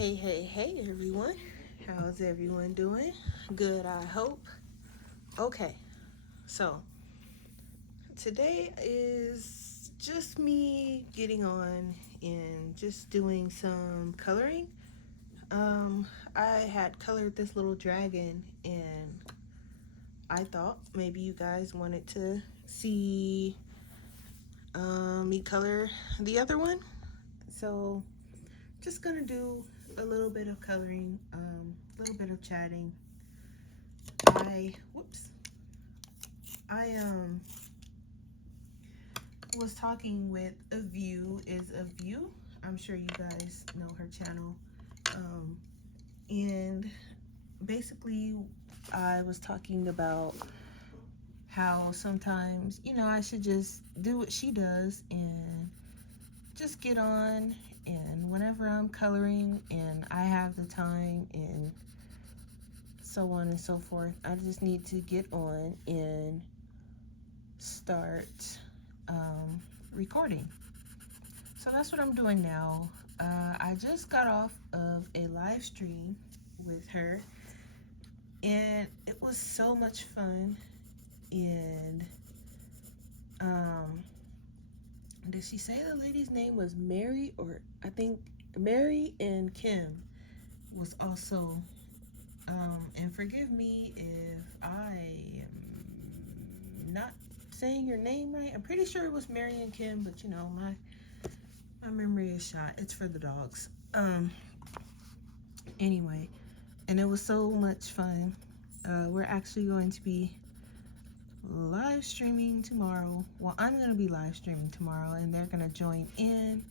Hey everyone. How's everyone doing? Good, I hope. Okay, so today is just me getting on and just doing some coloring. I had colored this little dragon and I thought maybe you guys wanted to see me color the other one. So just gonna do a little bit of coloring, a little bit of chatting. I was talking with a view is a view. I'm sure you guys know her channel. Um, and basically I was talking about how sometimes, I should just do what she does and just get on, and whenever I'm coloring and I have the time and so on and so forth, I just need to get on and start recording. So that's what I'm doing now. I just got off of a live stream with her and it was so much fun. And did she say the lady's name was Mary? Or I think Mary and Kim was also, and forgive me if I am not saying your name right. I'm pretty sure it was Mary and Kim, but my memory is shot. It's for the dogs. Anyway, and it was so much fun. We're actually going to be live streaming tomorrow. Well, I'm going to be live streaming tomorrow, and they're going to join in.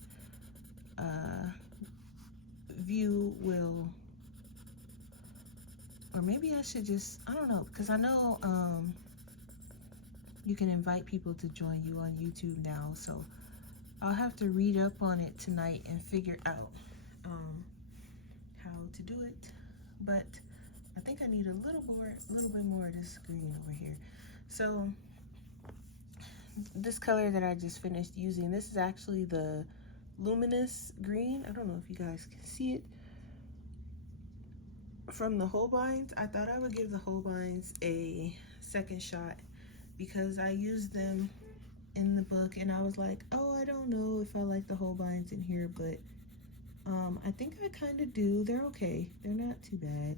View will, or maybe I should just, I don't know, because I know you can invite people to join you on YouTube now, so I'll have to read up on it tonight and figure out how to do it. But I think I need a little bit more of this green over here. So this color that I just finished using, this is actually the luminous green. I don't know if you guys can see it from the Holbeins. I thought I would give the Holbeins a second shot because I used them in the book and I was like, oh, I don't know if I like the Holbeins in here, but I think I kind of do. They're okay. They're not too bad.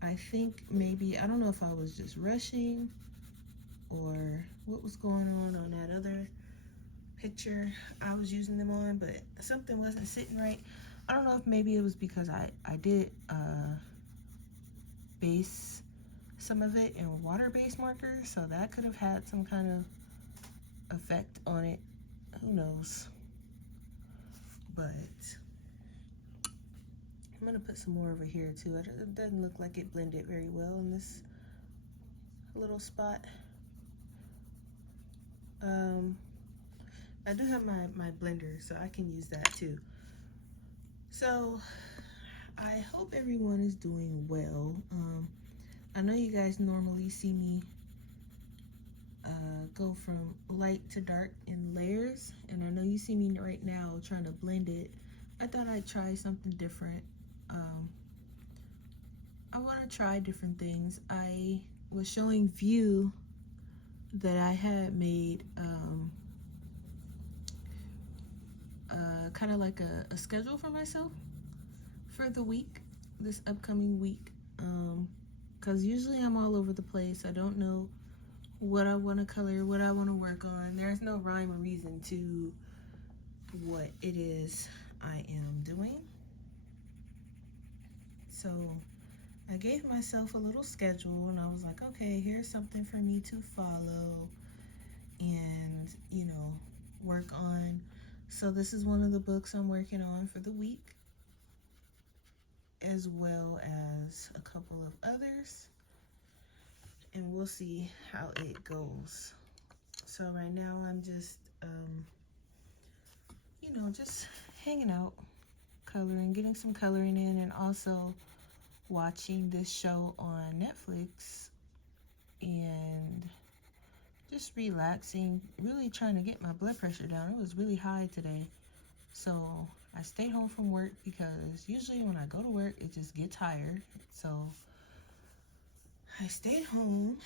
I think maybe, I don't know if I was just rushing or what was going on that other picture I was using them on, but something wasn't sitting right. I don't know if maybe it was because I did base some of it in water-based marker, so that could have had some kind of effect on it. Who knows? But I'm gonna put some more over here too. It doesn't look like it blended very well in this little spot. I do have my blender, so I can use that too. So I hope everyone is doing well. I know you guys normally see me go from light to dark in layers, and I know you see me right now trying to blend it. I thought I'd try something different. I want to try different things. I was showing View that I had made kind of like a schedule for myself for the week, this upcoming week, because usually I'm all over the place. I don't know what I want to color, what I want to work on. There's no rhyme or reason to what it is I am doing. So I gave myself a little schedule and I was like, okay, here's something for me to follow and, work on. So this is one of the books I'm working on for the week, as well as a couple of others, and we'll see how it goes. So right now I'm just just hanging out, coloring, getting some coloring in, and also watching this show on Netflix and just relaxing, really trying to get my blood pressure down. It was really high today, so I stayed home from work because usually when I go to work, it just gets tired. So I stayed home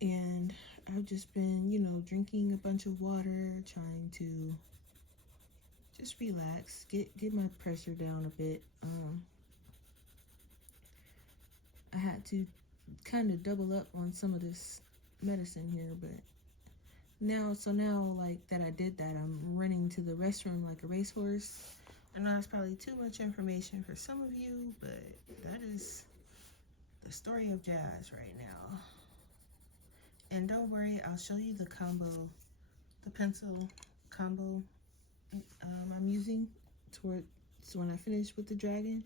and I've just been, drinking a bunch of water, trying to just relax, get my pressure down a bit. I had to kind of double up on some of this medicine here, but now like that I did that, I'm running to the restroom like a racehorse. I know that's probably too much information for some of you, but that is the story of Jazz right now. And don't worry, I'll show you the pencil combo I'm using towards when I finish with the dragon.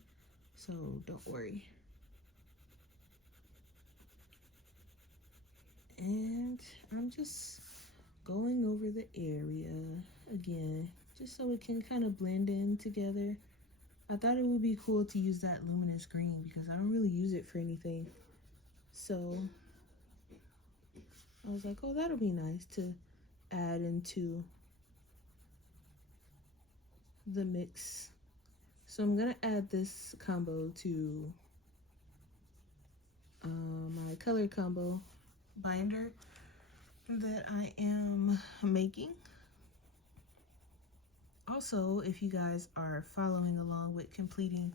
So don't worry. And I'm just going over the area again, just so it can kind of blend in together. I thought it would be cool to use that luminous green because I don't really use it for anything. So I was like, oh, that'll be nice to add into the mix. So I'm gonna add this combo to my color combo binder that I am making. Also, if you guys are following along with completing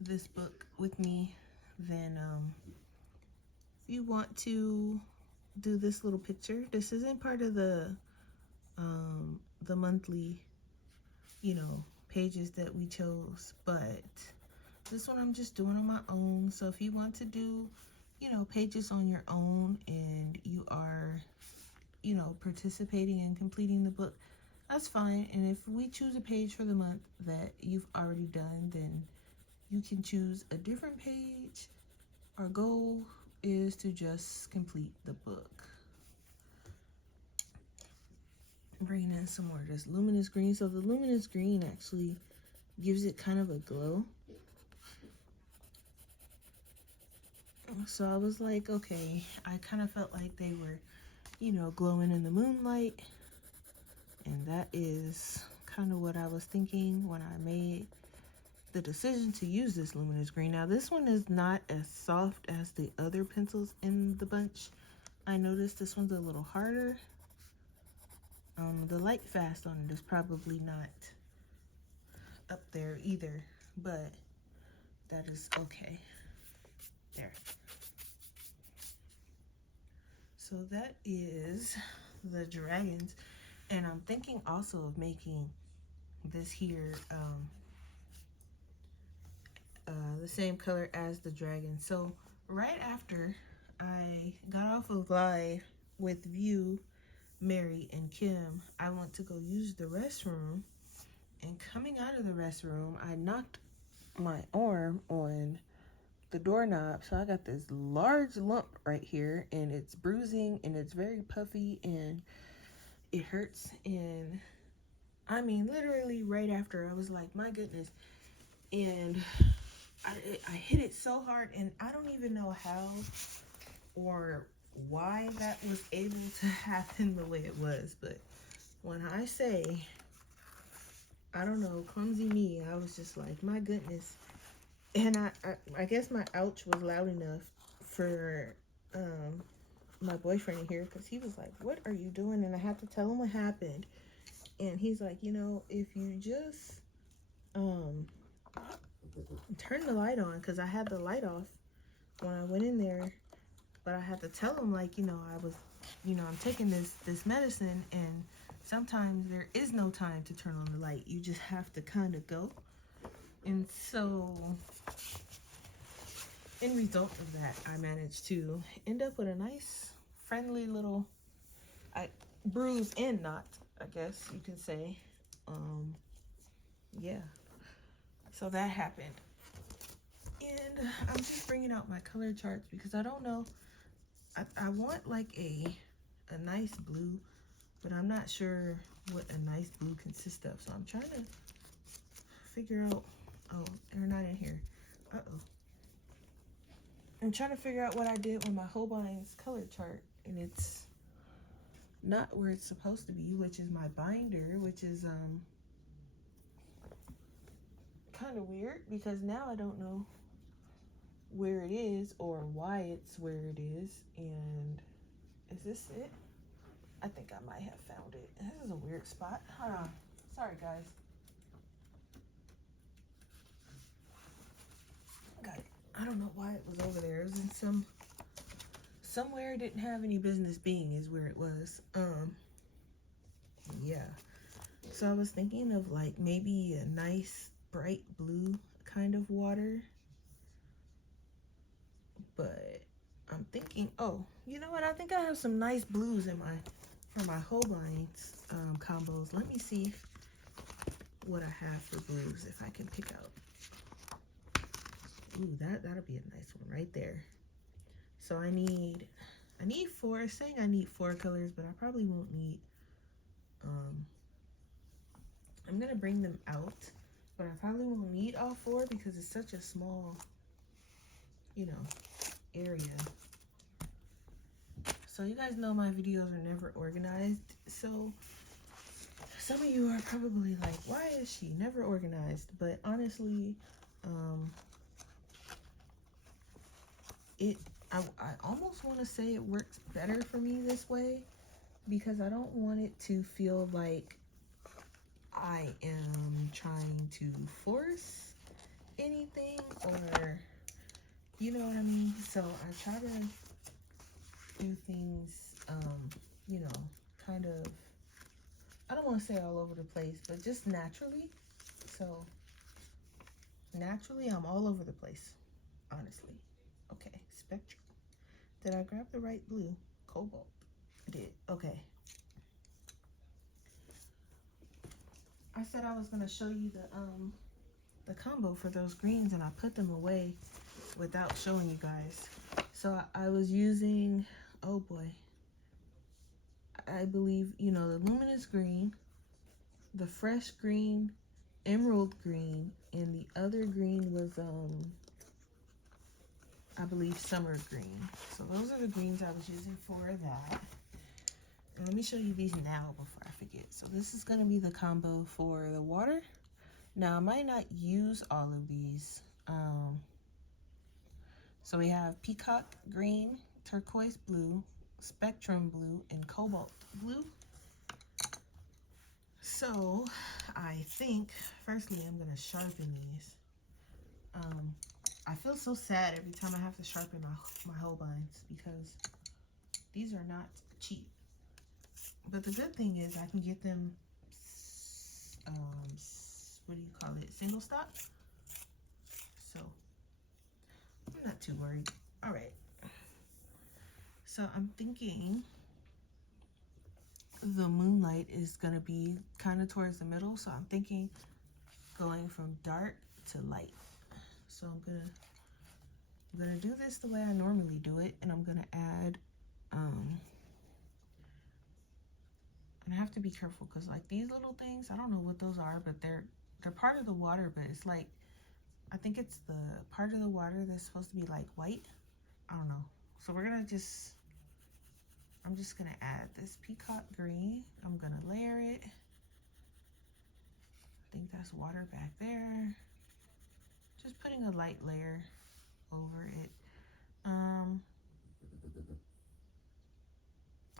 this book with me, then if you want to do this little picture, this isn't part of the monthly, pages that we chose, but this one I'm just doing on my own. So if you want to do, pages on your own and you are, participating and completing the book, that's fine. And if we choose a page for the month that you've already done, then you can choose a different page. Our goal is to just complete the book. I'm bringing in some more of this luminous green. So the luminous green actually gives it kind of a glow. So I was like, okay, I kind of felt like they were, glowing in the moonlight. And that is kind of what I was thinking when I made the decision to use this luminous green. Now this one is not as soft as the other pencils in the bunch. I noticed this one's a little harder. The light fast on it is probably not up there either, but that is okay. There. So that is the dragons, and I'm thinking also of making this here the same color as the dragon. So right after I got off of live with View, Mary, and Kim, I went to go use the restroom, and coming out of the restroom, I knocked my arm on the doorknob, so I got this large lump right here, and it's bruising and it's very puffy and it hurts. And I mean, literally right after, I was like, my goodness. And I hit it so hard, and I don't even know how or why that was able to happen the way it was. But when I say, I don't know, clumsy me, I was just like, my goodness. And I guess my ouch was loud enough for my boyfriend to hear, because he was like, what are you doing? And I had to tell him what happened. And he's like, if you just turn the light on, because I had the light off when I went in there, but I had to tell him, like, I was, I'm taking this medicine, and sometimes there is no time to turn on the light. You just have to kind of go. And so in result of that, I managed to end up with a nice, friendly little bruise and knot, I guess you can say. Yeah. So that happened. And I'm just bringing out my color charts because I don't know. I want like a nice blue, but I'm not sure what a nice blue consists of. So I'm trying to figure out. Oh, they're not in here. Uh-oh. I'm trying to figure out what I did with my Holbein's color chart, and it's not where it's supposed to be, which is my binder, which is kind of weird because now I don't know where it is or why it's where it is. And is this it? I think I might have found it. This is a weird spot. Hold on. Sorry, guys. Got it. I don't know why it was over there. It was in somewhere it didn't have any business being is where it was. Yeah. So I was thinking of like maybe a nice bright blue kind of water. But I'm thinking, oh, you know what? I think I have some nice blues in for my Holbein's combos. Let me see what I have for blues if I can pick out. Ooh, that'll be a nice one right there. So I need 4. It's saying I need 4 colors, but I probably won't need. I'm gonna bring them out, but I probably won't need all 4 because it's such a small, you know, area. So you guys know my videos are never organized. So some of you are probably like, why is she never organized? But honestly, I almost want to say it works better for me this way because I don't want it to feel like I am trying to force anything or, you know what I mean? So I try to do things, you know, kind of, I don't want to say all over the place, but just naturally. So naturally, I'm all over the place, honestly. Okay, spectrum. Did I grab the right blue? Cobalt. I did. Okay. I said I was going to show you the combo for those greens, and I put them away without showing you guys. So I was using, oh boy, I believe, you know, the luminous green, the fresh green, emerald green, and the other green was I believe summer green. So those are the greens I was using for that. And let me show you these now before I forget. So this is going to be the combo for the water. Now I might not use all of these. So we have peacock green, turquoise blue, spectrum blue, and cobalt blue. So I think firstly I'm going to sharpen these. I feel so sad every time I have to sharpen my Holbeins because these are not cheap. But the good thing is I can get them, what do you call it, single stock. So I'm not too worried. All right. So I'm thinking the moonlight is going to be kind of towards the middle. So I'm thinking going from dark to light. So I'm gonna do this the way I normally do it, and I'm gonna add and I have to be careful because like these little things, I don't know what those are, but they're part of the water, but it's like I think it's the part of the water that's supposed to be like white. I don't know. So I'm just gonna add this peacock green. I'm gonna layer it. I think that's water back there. Just putting a light layer over it.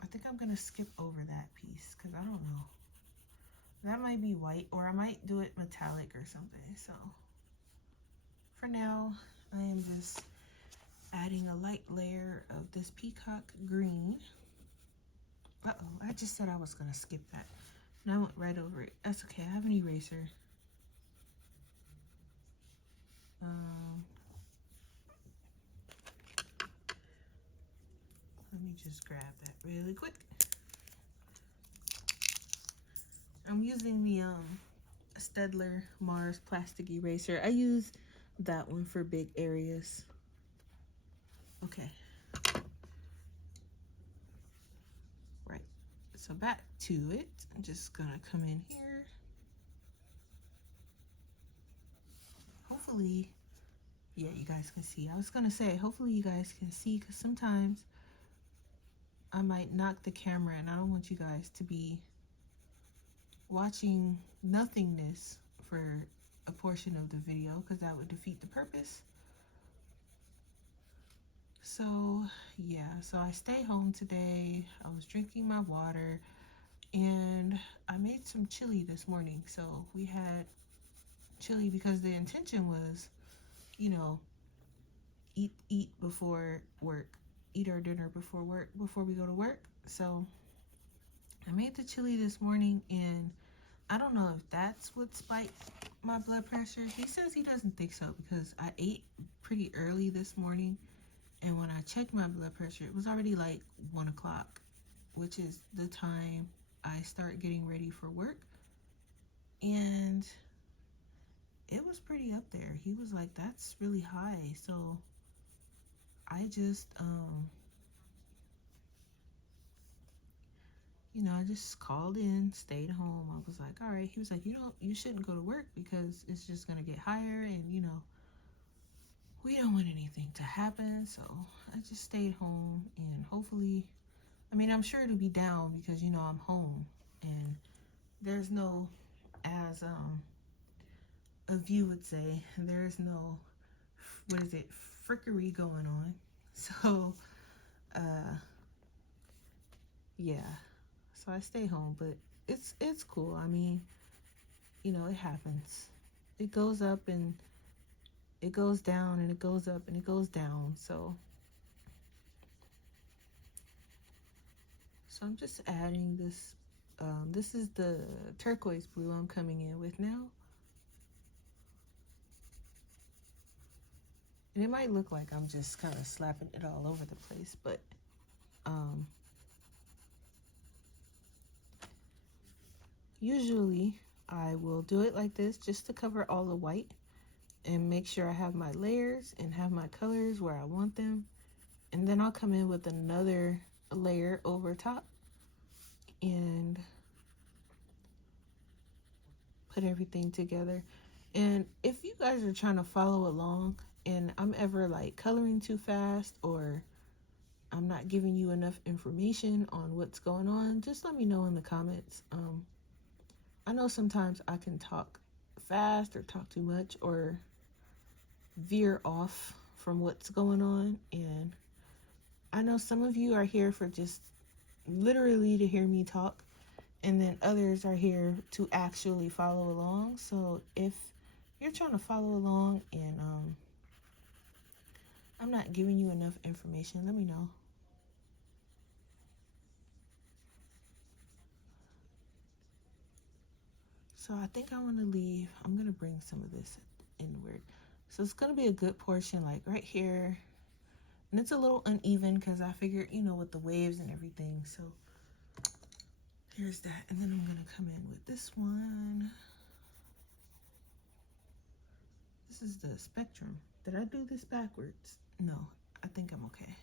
I think I'm gonna skip over that piece because I don't know. That might be white, or I might do it metallic or something. So for now, I am just adding a light layer of this peacock green. Uh-oh, I just said I was gonna skip that. And I went right over it. That's okay, I have an eraser. Let me just grab that really quick. I'm using the Stedler Mars plastic eraser. I use that one for big areas. Okay. Right. So back to it. I'm just gonna come in here. Hopefully, yeah, you guys can see. I was gonna say, hopefully you guys can see, because sometimes I might knock the camera and I don't want you guys to be watching nothingness for a portion of the video because that would defeat the purpose. So yeah, so I stayed home today. I was drinking my water and I made some chili this morning. So we had chili because the intention was, you know, eat before work, eat our dinner before work, before we go to work. So I made the chili this morning, and I don't know if that's what spiked my blood pressure. He says he doesn't think so because I ate pretty early this morning, and when I checked my blood pressure, it was already like 1 o'clock, which is the time I start getting ready for work. And it was pretty up there. He was like, that's really high. So I just, I just called in, stayed home. I was like, all right. He was like, you shouldn't go to work because it's just going to get higher. And, we don't want anything to happen. So I just stayed home and hopefully, I'm sure it'll be down because, I'm home and there's no, as a view would say, there's no, frickery going on. So, yeah. So I stay home, but it's cool. It happens. It goes up and it goes down and it goes up and it goes down. So I'm just adding this. This is the turquoise blue I'm coming in with now. And it might look like I'm just kind of slapping it all over the place, but usually I will do it like this just to cover all the white and make sure I have my layers and have my colors where I want them. And then I'll come in with another layer over top and put everything together. And if you guys are trying to follow along and I'm ever like coloring too fast or I'm not giving you enough information on what's going on, just let me know in the comments. I know sometimes I can talk fast or talk too much or veer off from what's going on, and I know some of you are here for just literally to hear me talk, and then others are here to actually follow along. So if you're trying to follow along and I'm not giving you enough information, let me know. So I think I want to leave. I'm going to bring some of this inward. So it's going to be a good portion like right here. And it's a little uneven because I figured, with the waves and everything. So here's that. And then I'm going to come in with this one. This is the spectrum. Did I do this backwards? No, I think I'm okay.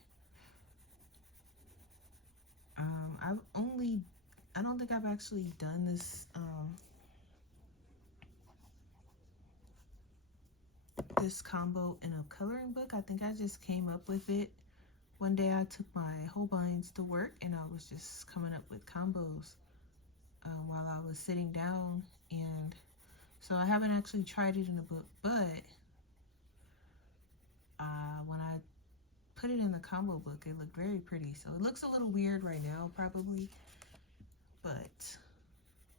I don't think I've actually done this this combo in a coloring book. I think I just came up with it. One day I took my Holbeins to work and I was just coming up with combos while I was sitting down, and so I haven't actually tried it in a book, but when I put it in the combo book, it looked very pretty. So it looks a little weird right now probably, but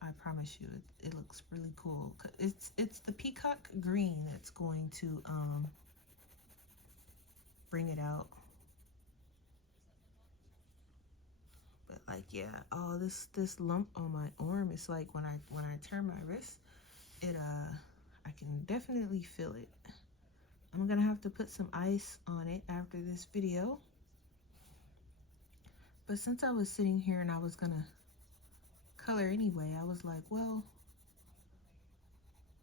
I promise you it looks really cool. It's the peacock green that's going to bring it out. But like, yeah, oh, this lump on my arm, it's like when I turn my wrist, I can definitely feel it. I'm gonna have to put some ice on it after this video. But since I was sitting here and I was gonna color anyway, I was like, well,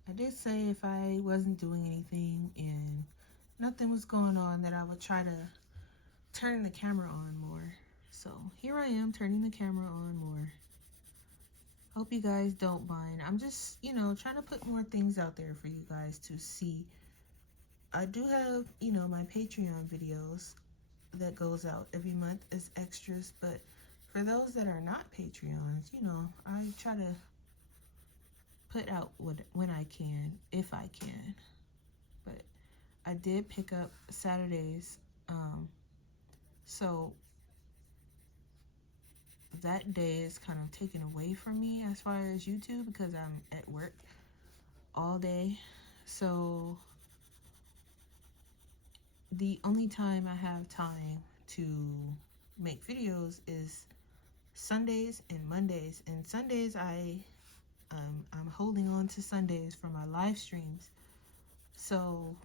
I did say if I wasn't doing anything and nothing was going on that I would try to turn the camera on more. So here I am turning the camera on more. Hope you guys don't mind. I'm just, trying to put more things out there for you guys to see. I do have, my Patreon videos that goes out every month as extras, but for those that are not Patreons, I try to put out when I can, if I can. But I did pick up Saturdays. So that day is kind of taken away from me as far as YouTube because I'm at work all day. So the only time I have time to make videos is Sundays and Mondays. And Sundays I'm holding on to Sundays for my live streams. So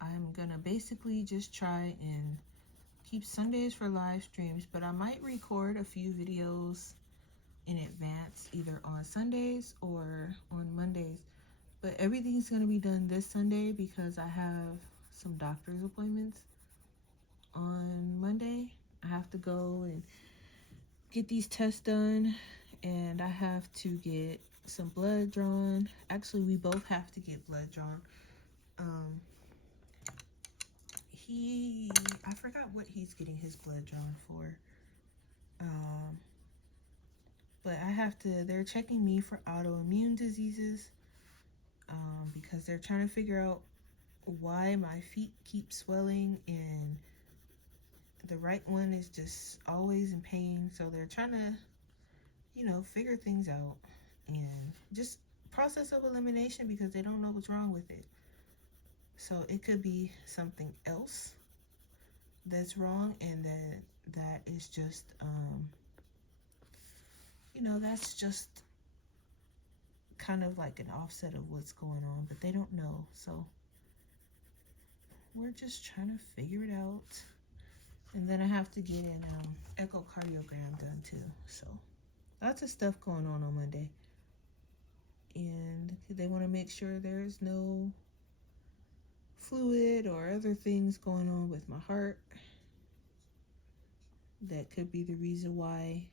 I'm gonna basically just try and keep Sundays for live streams, but I might record a few videos in advance, either on Sundays or on Mondays. But everything's gonna be done this Sunday because I have some doctor's appointments on Monday. I have to go and get these tests done, and I have to get some blood drawn. Actually, we both have to get blood drawn. I forgot what he's getting his blood drawn for. But they're checking me for autoimmune diseases, because they're trying to figure out why my feet keep swelling and the right one is just always in pain. So they're trying to, figure things out and just process of elimination because they don't know what's wrong with it. So it could be something else that's wrong, and that is just, that's just kind of like an offset of what's going on, but they don't know. So we're just trying to figure it out. And then I have to get an echocardiogram done too. So lots of stuff going on Monday. And they want to make sure there's no fluid or other things going on with my heart that could be the reason why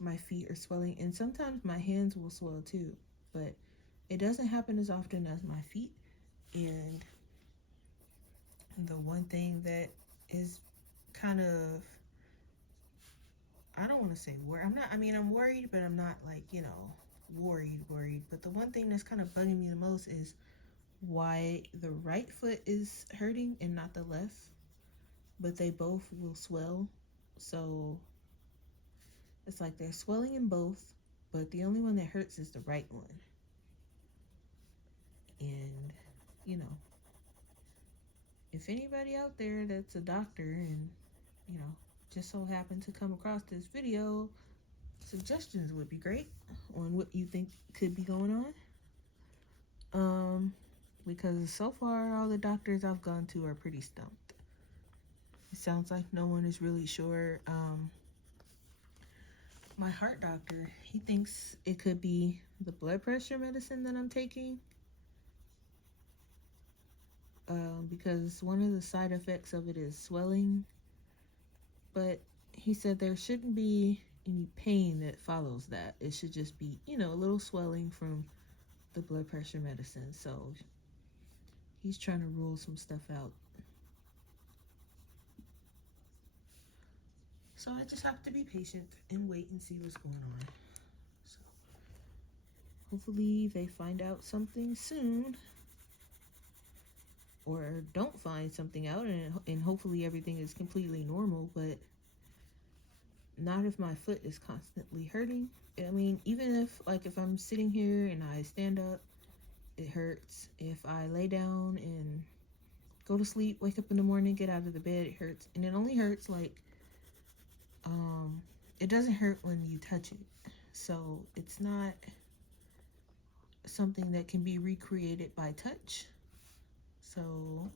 my feet are swelling. And sometimes my hands will swell too, but it doesn't happen as often as my feet. And the one thing that is kind of, I don't want to say worried. I'm worried, but I'm not like, worried. But the one thing that's kind of bugging me the most is why the right foot is hurting and not the left, but they both will swell. So it's like they're swelling in both, but the only one that hurts is the right one. And, if anybody out there that's a doctor and, just so happened to come across this video, suggestions would be great on what you think could be going on. Because so far all the doctors I've gone to are pretty stumped. It sounds like no one is really sure. My heart doctor, he thinks it could be the blood pressure medicine that I'm taking. Because one of the side effects of it is swelling. But he said there shouldn't be any pain that follows that. It should just be, a little swelling from the blood pressure medicine. So he's trying to rule some stuff out. So I just have to be patient and wait and see what's going on. So hopefully they find out something soon, or don't find something out, and hopefully everything is completely normal, but not if my foot is constantly hurting. I mean, even if I'm sitting here and I stand up, it hurts. If I lay down and go to sleep, wake up in the morning, get out of the bed, it hurts. And it only hurts it doesn't hurt when you touch it. So it's not something that can be recreated by touch. So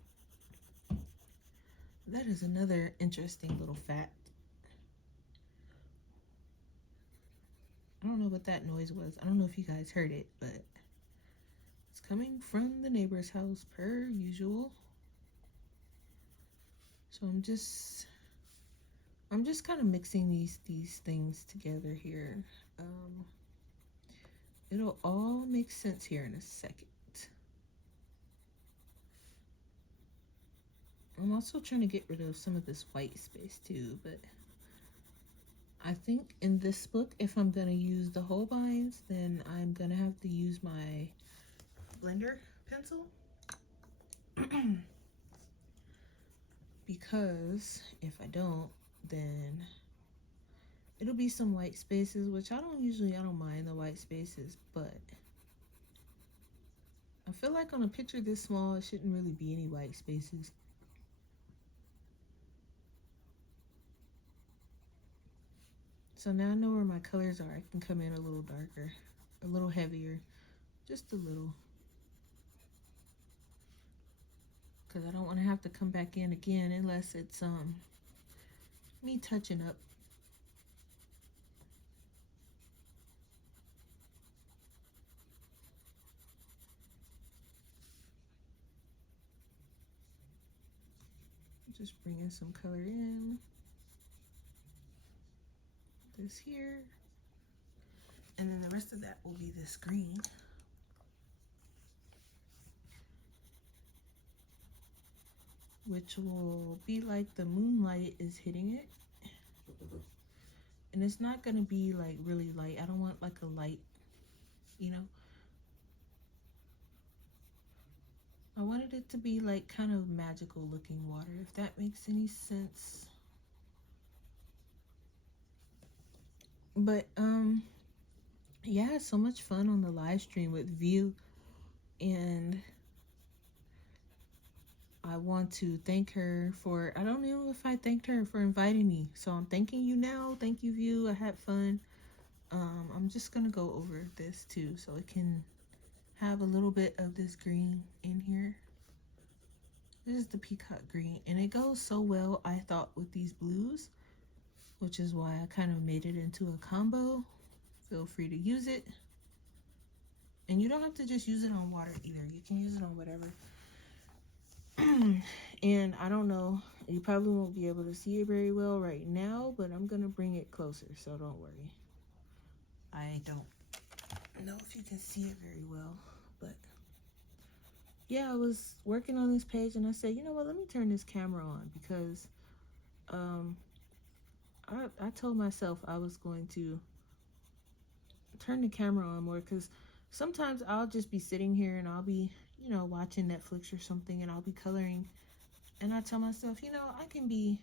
that is another interesting little fact. I don't know what that noise was. I don't know if you guys heard it, but it's coming from the neighbor's house per usual. So I'm just kind of mixing these things together here. It'll all make sense here in a second. I'm also trying to get rid of some of this white space too, but I think in this book, if I'm gonna use the Holbeins, then I'm gonna have to use my blender pencil. Because if I don't, then it'll be some white spaces, which I don't mind the white spaces, but I feel like on a picture this small, it shouldn't really be any white spaces. So now I know where my colors are. I can come in a little darker, a little heavier, just a little. Because I don't want to have to come back in again unless it's me touching up. Just bringing some color in. This here. And then the rest of that will be this green. Which will be like the moonlight is hitting it. And it's not going to be like really light. I don't want like a light, you know. I wanted it to be like kind of magical looking water, if that makes any sense. But yeah, so much fun on the live stream with View, and I want to thank her for, I don't know if I thanked her for inviting me, so I'm thanking you now. Thank you, View. I had fun. I'm just gonna go over this too so it can have a little bit of this green in here. This is the peacock green, and it goes so well, I thought, with these blues, which is why I kind of made it into a combo. Feel free to use it. And you don't have to just use it on water either. You can use it on whatever. And I don't know, you probably won't be able to see it very well right now, but I'm gonna bring it closer, so don't worry. I don't know if you can see it very well, but yeah, I was working on this page and I said, you know what, let me turn this camera on, because I told myself I was going to turn the camera on more, because sometimes I'll just be sitting here and I'll be, you know, watching Netflix or something, and I'll be coloring, and I tell myself, you know, I can be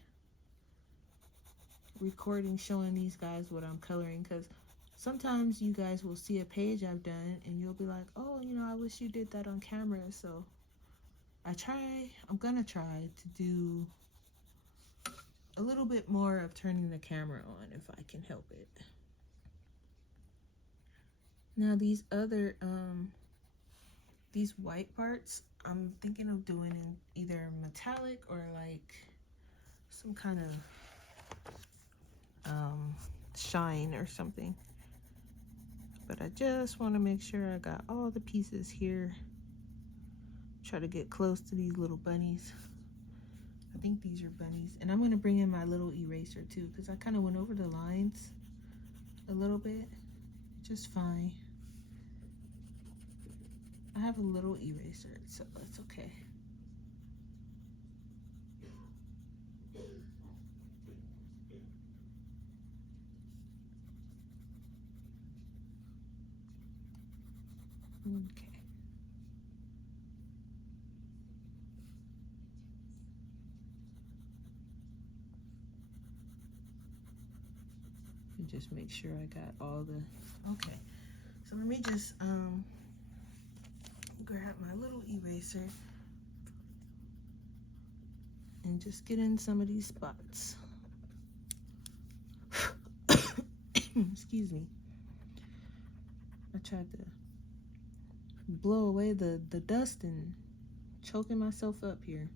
recording, showing these guys what I'm coloring, because sometimes you guys will see a page I've done and you'll be like, oh, you know, I wish you did that on camera. So I'm gonna try to do a little bit more of turning the camera on if I can help it. Now these other these white parts, I'm thinking of doing in either metallic or like some kind of shine or something. But I just want to make sure I got all the pieces here. Try to get close to these little bunnies. I think these are bunnies. And I'm going to bring in my little eraser too, because I kind of went over the lines a little bit. Just fine. I have a little eraser, so that's okay. Okay. And just make sure I got all the, okay. So let me just grab my little eraser and just get in some of these spots. Excuse me. I tried to blow away the dust and choking myself up here.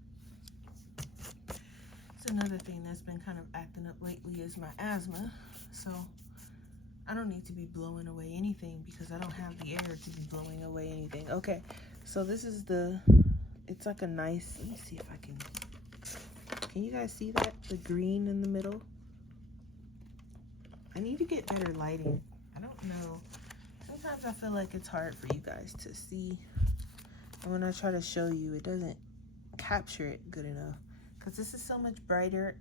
It's another thing that's been kind of acting up lately is my asthma. So I don't need to be blowing away anything because I don't have the air to be blowing away anything. Okay, so this is it's like a nice, let me see if I can you guys see that? The green in the middle? I need to get better lighting. I don't know. Sometimes I feel like it's hard for you guys to see. And when I try to show you, it doesn't capture it good enough. Because this is so much brighter.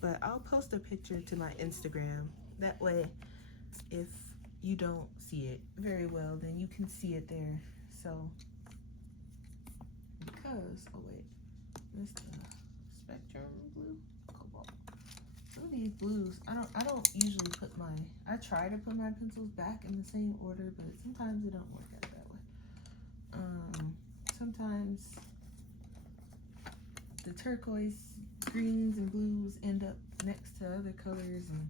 but I'll post a picture to my Instagram. That way, if you don't see it very well, then you can see it there. So, because, oh wait, this the Spectrum blue, Cobalt. Some of these blues, I don't usually put I try to put my pencils back in the same order, but sometimes it don't work out that way. Sometimes the turquoise, greens, and blues end up next to other colors, and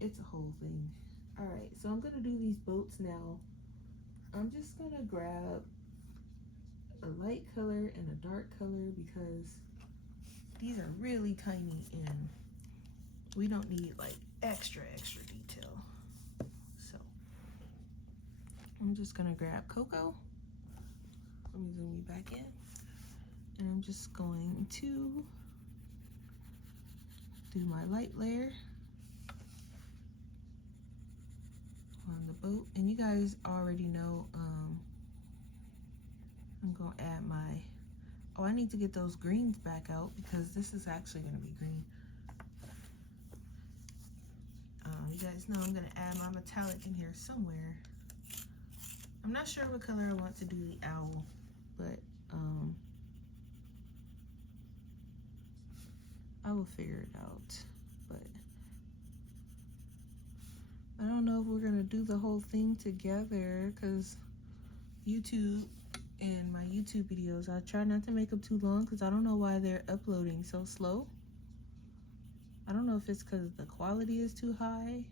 it's a whole thing. All right, so I'm gonna do these boats now. I'm just gonna grab a light color and a dark color because these are really tiny and we don't need like extra detail. So I'm just gonna grab Cocoa. Let me zoom you back in. And I'm just going to do my light layer on the boat. And you guys already know I'm gonna add my, oh, I need to get those greens back out because this is actually gonna be green. You guys know I'm gonna add my metallic in here somewhere. I'm not sure what color I want to do the owl, but I will figure it out. But I don't know if we're gonna do the whole thing together because YouTube and my YouTube videos, I try not to make them too long because I don't know why they're uploading so slow. I don't know if it's because the quality is too high,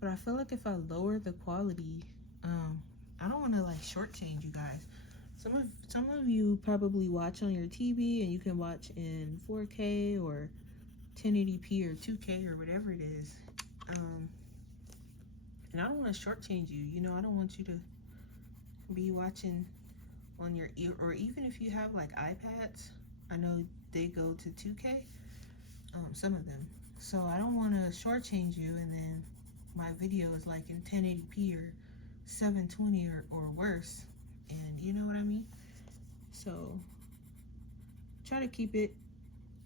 but I feel like if I lower the quality, I don't want to like shortchange you guys. Some of you probably watch on your TV and you can watch in 4K or 1080p or 2K or whatever it is. And I don't want to shortchange you. You know, I don't want you to be watching on your ear, or even if you have like iPads, I know they go to 2K, some of them. So I don't want to shortchange you and then my video is like in 1080p or 720 or worse, and you know what I mean. So try to keep it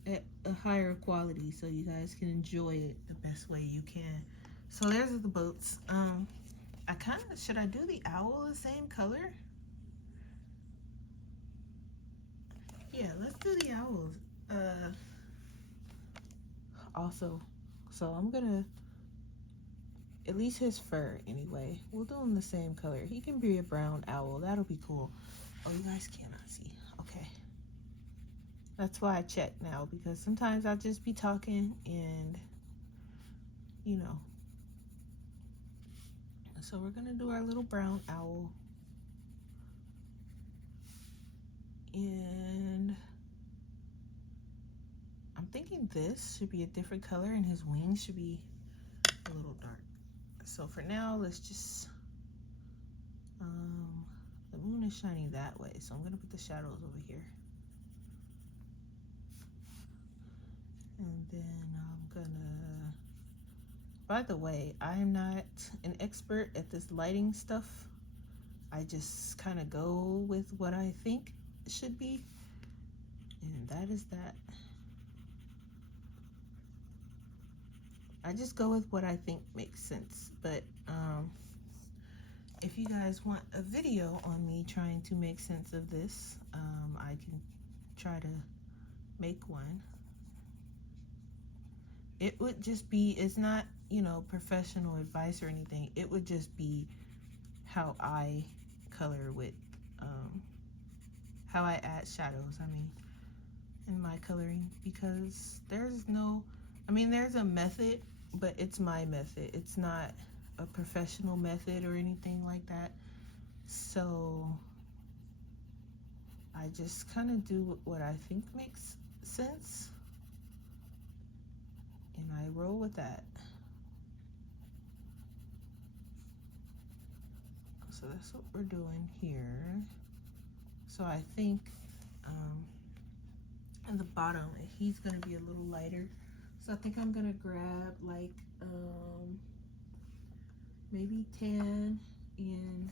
at a higher quality so you guys can enjoy it the best way you can. So there's the boats. I kind of, should I do the owl the same color? Yeah, let's do the owls. Also, so I'm gonna, at least his fur anyway, we'll do him the same color. He can be a brown owl, that'll be cool. Oh, you guys cannot see, okay. That's why I check now, because sometimes I'll just be talking and, you know. So we're gonna do our little brown owl. And I'm thinking this should be a different color and his wings should be a little dark. So for now, let's just, the moon is shining that way, so I'm gonna put the shadows over here. And then I'm gonna, by the way, I am not an expert at this lighting stuff. I just kind of go with what I think it should be. And that is that. I just go with what I think makes sense. But if you guys want a video on me trying to make sense of this, I can try to make one. It would just be, it's not, you know, professional advice or anything. It would just be how I color with, how I add shadows, I mean, in my coloring, because there's no, I mean, there's a method, but it's my method. It's not a professional method or anything like that. So I just kind of do what I think makes sense, and I roll with that. So that's what we're doing here. So I think at the bottom, he's gonna be a little lighter. So I think I'm gonna grab like maybe tan and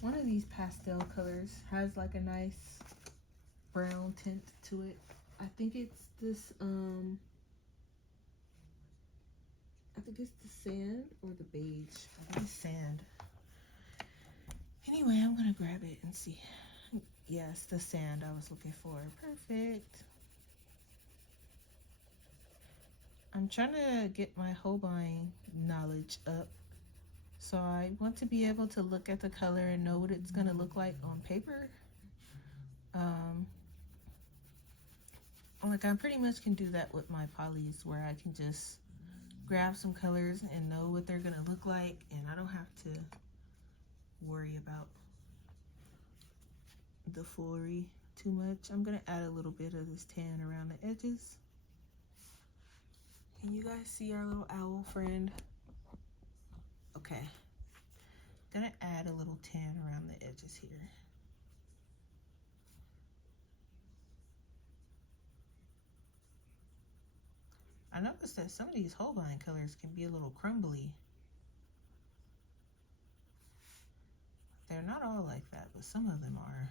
one of these pastel colors has like a nice brown tint to it. I think it's this, I think it's the sand or the beige. I think it's sand. Anyway, I'm gonna grab it and see. Yes, the sand I was looking for. Perfect. I'm trying to get my Holbein knowledge up. So I want to be able to look at the color and know what it's gonna look like on paper. Like I pretty much can do that with my polys, where I can just grab some colors and know what they're gonna look like, and I don't have to worry about the foolery too much. I'm gonna add a little bit of this tan around the edges. Can you guys see our little owl friend? Okay. Gonna add a little tan around the edges here. I noticed that some of these Holbein colors can be a little crumbly. They're not all like that, but some of them are.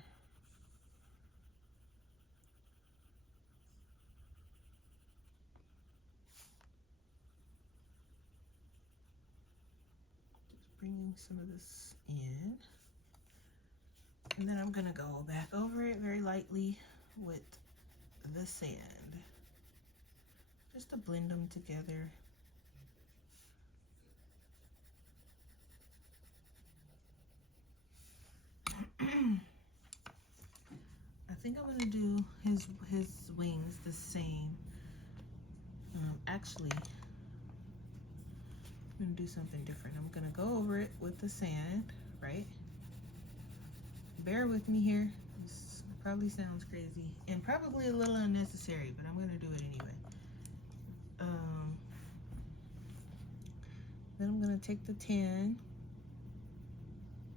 Just bringing some of this in. And then I'm gonna go back over it very lightly with the sand, just to blend them together. I think I'm gonna do his wings the same. Actually, I'm gonna do something different. I'm gonna go over it with the sand, right? Bear with me here. This probably sounds crazy and probably a little unnecessary, but I'm gonna do it anyway. Then I'm gonna take the tan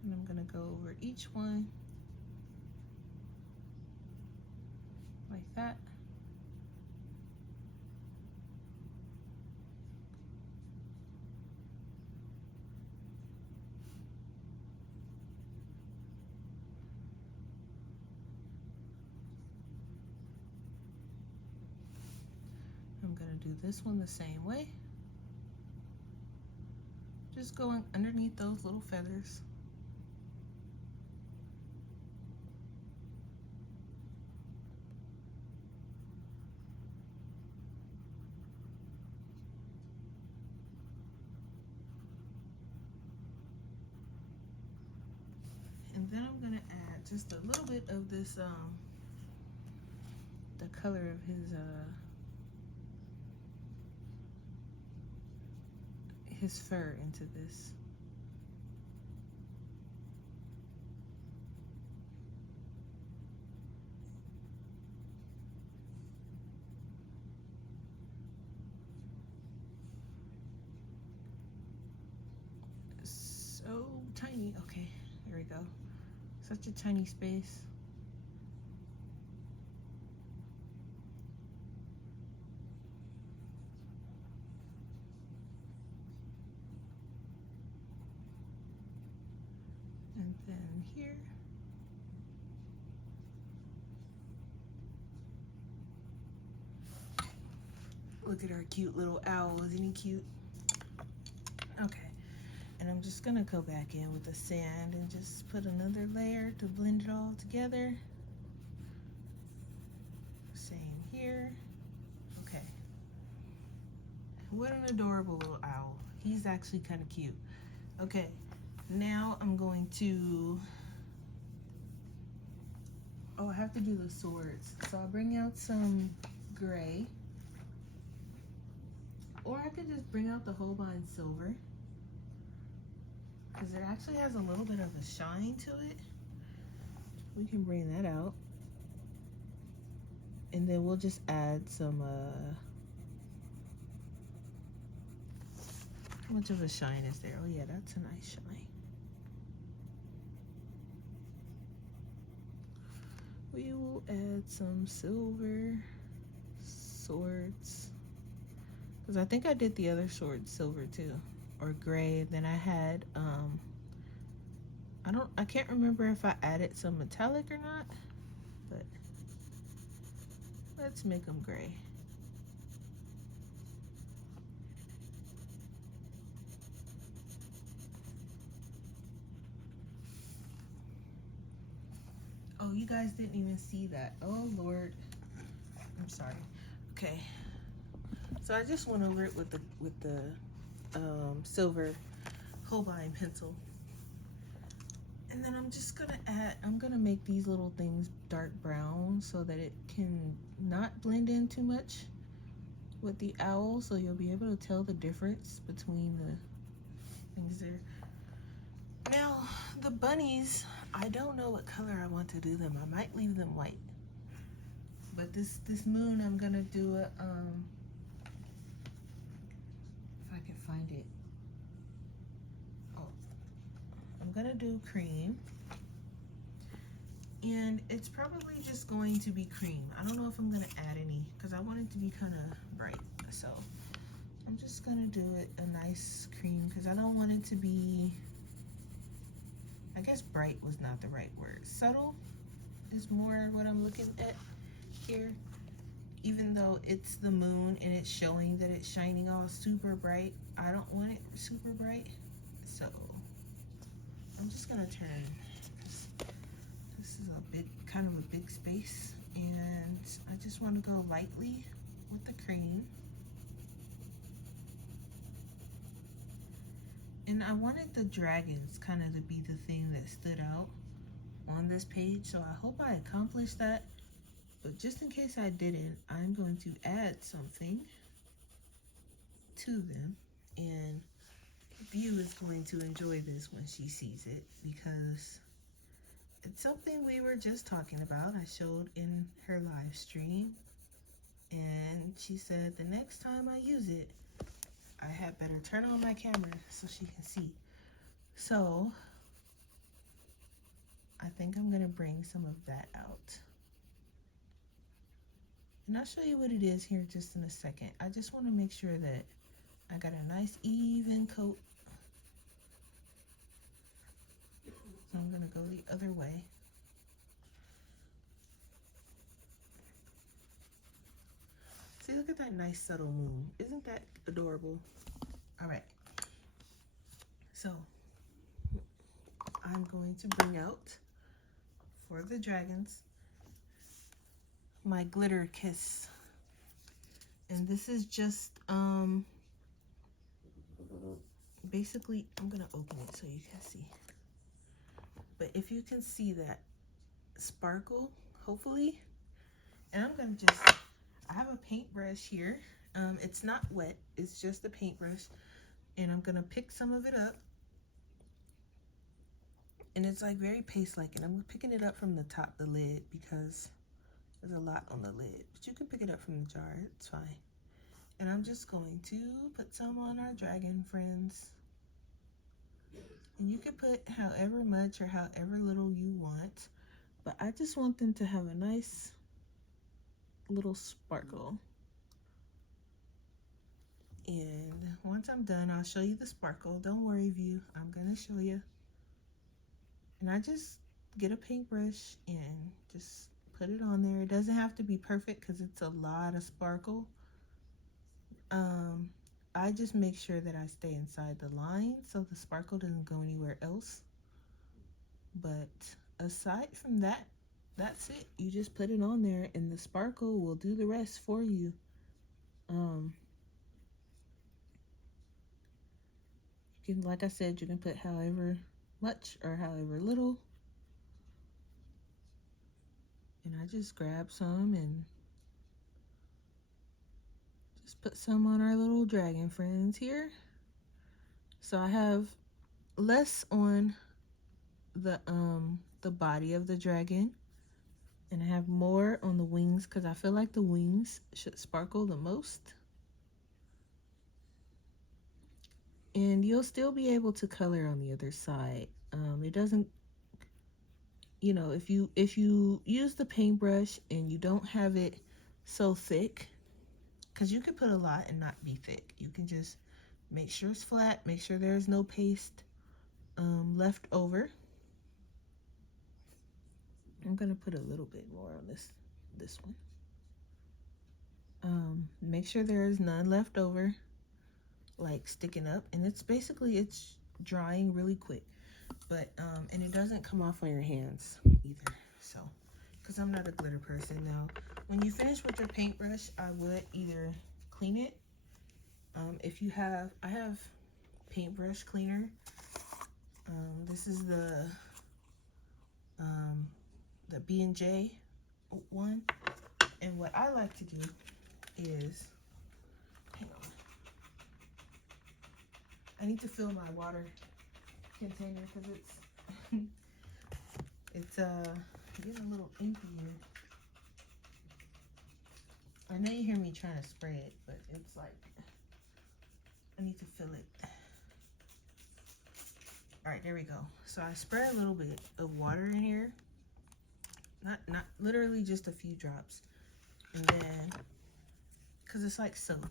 and I'm gonna go over each one like that. I'm gonna do this one the same way. Just going underneath those little feathers. And then I'm gonna add just a little bit of this, the color of his fur into this. So tiny. Okay, there we go. Such a tiny space. And then here. Look at our cute little owl. Isn't he cute? Okay. And I'm just gonna go back in with the sand and just put another layer to blend it all together. Same here. Okay. What an adorable little owl. He's actually kind of cute. Okay, now I'm going to, I have to do the swords. So I'll bring out some gray. Or I could just bring out the Holbein silver, because it actually has a little bit of a shine to it. We can bring that out. And then we'll just add some, how much of a shine is there? Oh yeah, that's a nice shine. We will add some silver swords, because I think I did the other sword silver too, or gray. Then I had, I can't remember if I added some metallic or not, but Let's make them gray. Oh, you guys didn't even see that. Oh, Lord. I'm sorry. Okay. So I just went over it with the silver Holbein pencil. And then I'm just gonna I'm gonna make these little things dark brown so that it can not blend in too much with the owl, so you'll be able to tell the difference between the things there. Now, the bunnies, I don't know what color I want to do them. I might leave them white. But this moon, I'm gonna do a, if I can find it. Oh, I'm gonna do cream. And it's probably just going to be cream. I don't know if I'm gonna add any, because I want it to be kind of bright. So I'm just gonna do it a nice cream, because I don't want it to be, I guess bright was not the right word. Subtle is more what I'm looking at here. Even though it's the moon and it's showing that it's shining all super bright, I don't want it super bright. So I'm just gonna turn this is a big, kind of a big space, and I just want to go lightly with the cream. And I wanted the dragons kind of to be the thing that stood out on this page, so I hope I accomplished that. But just in case I didn't, I'm going to add something to them, and View is going to enjoy this when she sees it, because it's something we were just talking about. I showed in her live stream, and she said the next time I use it, I had better turn on my camera so she can see. So I think I'm gonna bring some of that out. And I'll show you what it is here just in a second. I just want to make sure that I got a nice even coat. So I'm gonna go the other way. See, look at that nice subtle moon. Isn't that adorable? All right. So I'm going to bring out, for the dragons, my glitter kiss. And this is just, basically, I'm gonna open it so you can see. But if you can see that sparkle, hopefully, and I'm gonna just, I have a paintbrush here. It's not wet, it's just a paintbrush. And I'm gonna pick some of it up. And it's like very paste-like, and I'm picking it up from the top, the lid, because there's a lot on the lid. But you can pick it up from the jar, it's fine. And I'm just going to put some on our dragon friends. And you can put however much or however little you want. But I just want them to have a nice little sparkle. And once I'm done, I'll show you the sparkle. Don't worry, View, I'm gonna show you. And I just get a paintbrush and just put it on there. It doesn't have to be perfect because it's a lot of sparkle. I just make sure that I stay inside the line so the sparkle doesn't go anywhere else. But aside from that, that's it. You just put it on there and the sparkle will do the rest for you. You can, like I said, you can put however much or however little. And I just grab some and just put some on our little dragon friends here. So I have less on the body of the dragon, and I have more on the wings because I feel like the wings should sparkle the most. And you'll still be able to color on the other side. It doesn't, you know, if you use the paintbrush and you don't have it so thick, because you can put a lot and not be thick. You can just make sure it's flat, make sure there's no paste left over. I'm gonna put a little bit more on this one. Make sure there is none left over, like sticking up, and it's drying really quick, but and it doesn't come off on your hands either. So, because I'm not a glitter person. Now, when you finish with your paintbrush, I would either clean it. If you have, I have paintbrush cleaner. This is the B&J one, and what I like to do is, hang on, I need to fill my water container because it's getting a little empty here. I know you hear me trying to spray it, but it's like I need to fill it. All right, there we go. So I spray a little bit of water in here, not literally just a few drops, and then because it's like soap,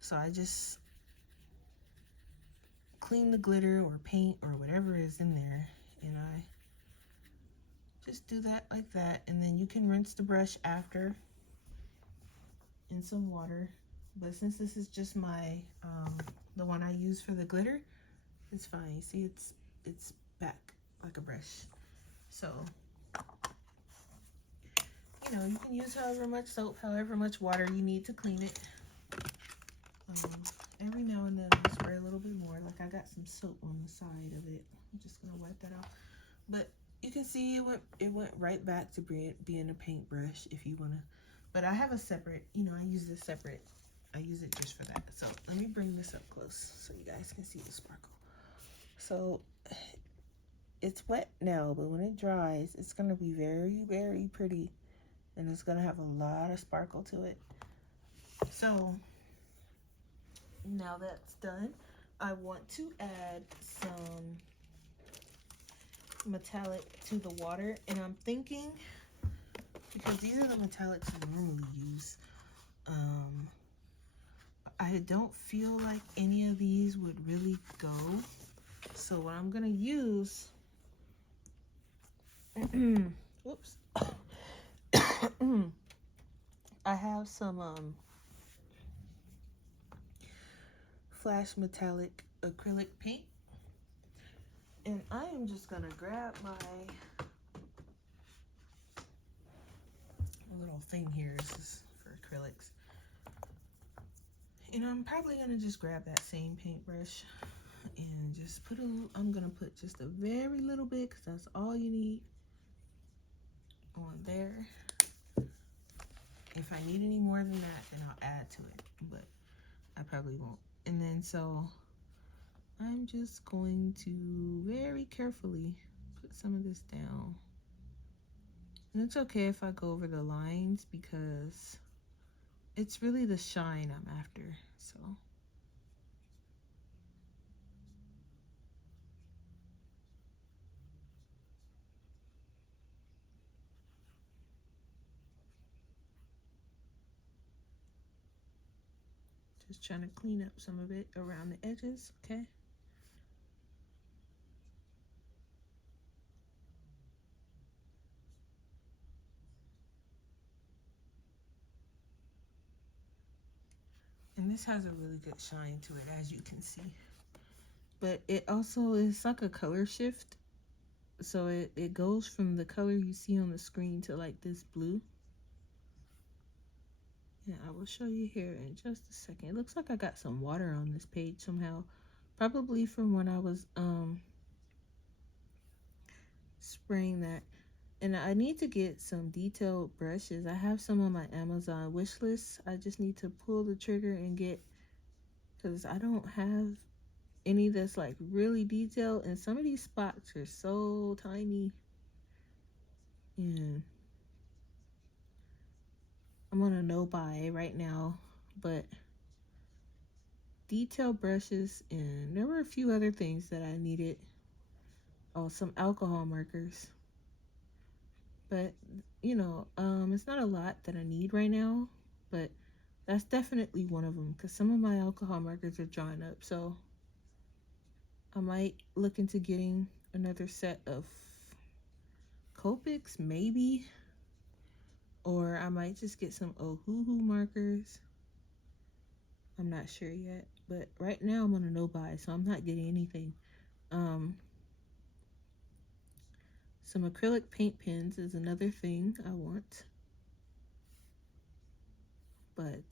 so I just clean the glitter or paint or whatever is in there, and I just do that like that, and then you can rinse the brush after in some water. But since this is just my the one I use for the glitter, it's fine. See, it's back like a brush. So, you know, you can use however much soap, however much water you need to clean it. Every now and then I'll spray a little bit more. Like I got some soap on the side of it. I'm just gonna wipe that off. But you can see it went right back to being a paintbrush if you wanna. But I have a separate, you know, I use this separate. I use it just for that. So let me bring this up close so you guys can see the sparkle. So it's wet now, but when it dries, it's gonna be very, very pretty, and it's gonna have a lot of sparkle to it. So now that's done, I want to add some metallic to the water, and I'm thinking, because these are the metallics I normally use, I don't feel like any of these would really go. So what I'm gonna use, whoops, I have some flash metallic acrylic paint, and I am just gonna grab my little thing here. This is for acrylics, and I'm probably gonna just grab that same paintbrush and just put I'm gonna put just a very little bit, because that's all you need on there. If I need any more than that, then I'll add to it, but I probably won't. And then so I'm just going to very carefully put some of this down. And it's okay if I go over the lines, because it's really the shine I'm after. So just trying to clean up some of it around the edges, okay? And this has a really good shine to it, as you can see. But it also is like a color shift. So it goes from the color you see on the screen to like this blue. And I will show you here in just a second. It looks like I got some water on this page somehow. Probably from when I was spraying that. And I need to get some detailed brushes. I have some on my Amazon wish list. I just need to pull the trigger and get, because I don't have any that's like really detailed, and some of these spots are so tiny. And I'm on a no buy right now, but detail brushes, and there were a few other things that I needed. Oh, some alcohol markers. But you know, it's not a lot that I need right now, but that's definitely one of them, because some of my alcohol markers are drying up. So I might look into getting another set of Copics, maybe, or I might just get some Ohuhu markers. I'm not sure yet, but right now I'm on a no buy, so I'm not getting anything. Um, some acrylic paint pens is another thing I want, but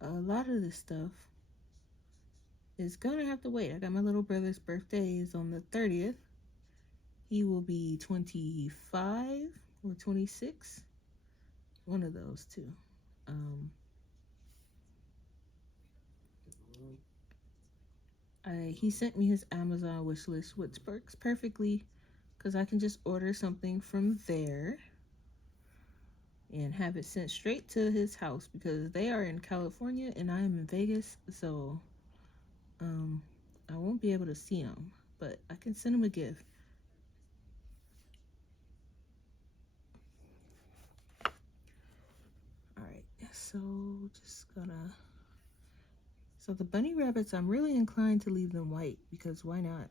a lot of this stuff is gonna have to wait. I got my little brother's birthday is on the 30th. He will be 25 or 26, one of those two. He sent me his Amazon wish list, which works perfectly because I can just order something from there and have it sent straight to his house because they are in California and I am in Vegas, so I won't be able to see him, but I can send him a gift. All right, so so the bunny rabbits, I'm really inclined to leave them white because why not?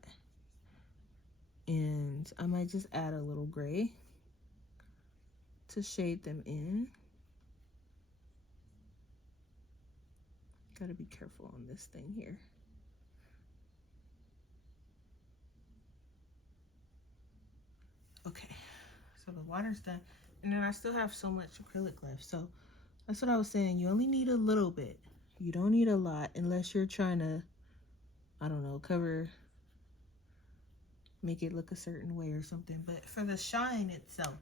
And I might just add a little gray to shade them in. Gotta be careful on this thing here. Okay, so the water's done. And then I still have so much acrylic left. So that's what I was saying. You only need a little bit. You don't need a lot unless you're trying to, I don't know, make it look a certain way or something. But for the shine itself,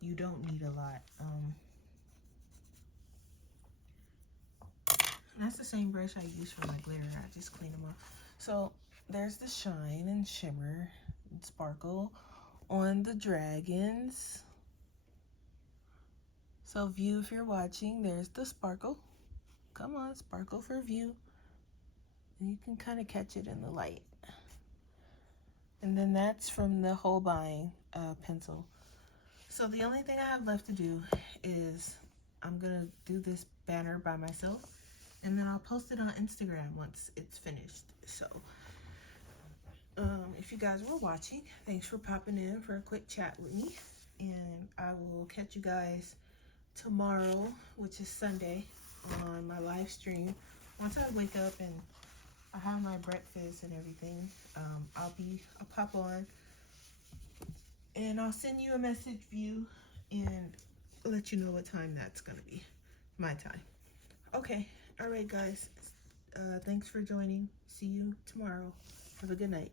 you don't need a lot. That's the same brush I use for my glitter. I just clean them off. So there's the shine and shimmer and sparkle on the dragons. So view, if you're watching, there's the sparkle. Come on, sparkle for view. And you can kind of catch it in the light. And then that's from the Holbein pencil. So the only thing I have left to do is I'm gonna do this banner by myself and then I'll post it on Instagram once it's finished. So if you guys were watching, thanks for popping in for a quick chat with me, and I will catch you guys tomorrow, which is Sunday, on my live stream. Once I wake up and I have my breakfast and everything, I'll pop on and I'll send you a message view and let you know what time that's gonna be, my time. Okay, all right guys, thanks for joining. See you tomorrow. Have a good night.